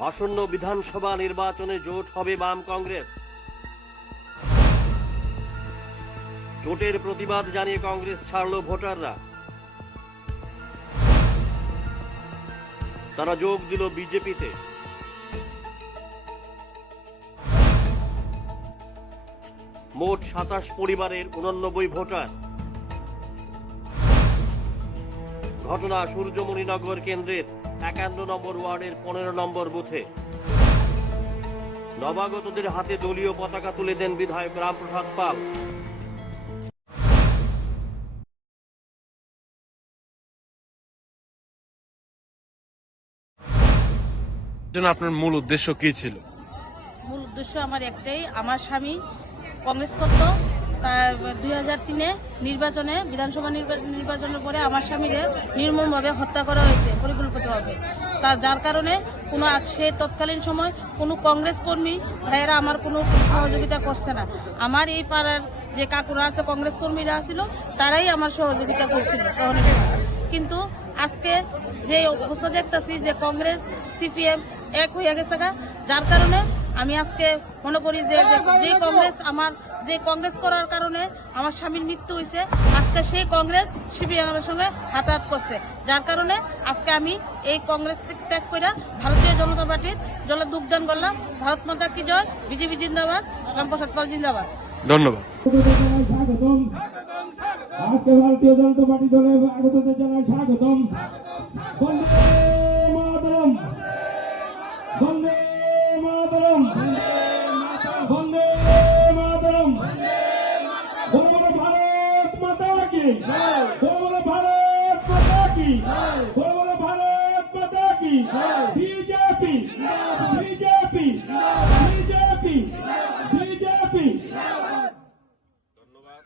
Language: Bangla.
আসন্ন বিধানসভা নির্বাচনে জোট হবে বাম কংগ্রেস। জোটের প্রতিবাদ জানিয়ে কংগ্রেস ছাড়ল ভোটাররা। তারা যোগ দিল বিজেপিতে। মোট 27 পরিবারের 89 ভোটার। ঘটনা সূর্যমণিনগর কেন্দ্রের 51 নম্বর ওয়ার্ডের 15 নম্বর বুথে। নবাগতদের হাতে দলীয় পতাকা তুলে দেন বিধায়ক রামপ্রসাদ পাল। আপনার মূল উদ্দেশ্য কি ছিল? মূল উদ্দেশ্য আমার একটাই, আমার স্বামী কংগ্রেস করত, তার 2003-এ নির্বাচনে বিধানসভা নির্বাচনের পরে আমার স্বামীকে নির্মমভাবে হত্যা করা হয়েছে পরিকল্পিতভাবে। যার কারণে সে তৎকালীন সময় কোনো কংগ্রেস কর্মী ভাইয়েরা আমার কোনো সহযোগিতা করছে না। আমার এই পাড়ার যে কাকুরা আছে কংগ্রেস কর্মীরা ছিল তারাই আমার সহযোগিতা করছিল তখন। কিন্তু আজকে যে অবস্থা দেখতেছি যে কংগ্রেস সিপিএম এক হয়ে গেছে, যার কারণে আমি আজকে মনে করি যে কংগ্রেস করার কারণে আমার স্বামীর মৃত্যু হয়েছে, আজকে সেই কংগ্রেস সিপিএমের সঙ্গে হাতাহাত করছে। যার কারণে আজকে আমি এই কংগ্রেস ত্যাগ করে ভারতীয় জনতা পার্টির জলে যোগদান করলাম। ভারত মাতা কি জয়, বিজেপি জিন্দাবাদ, রামপ্রসাদ পাল জিন্দাবাদ। ধন্যবাদ। আজকে ভারতীয় জনতা পার্টি দলের আগতদের জানাই স্বাগতম। বন্দে মাতরম, বন্দে মাতরম, বন্দে মাতরম। বলো ভারত মাতা কি, বলো ভারত মাতা কি, বলো ভারত মাতা কি। BJP, BJP, BJP, BJP. ধন্যবাদ।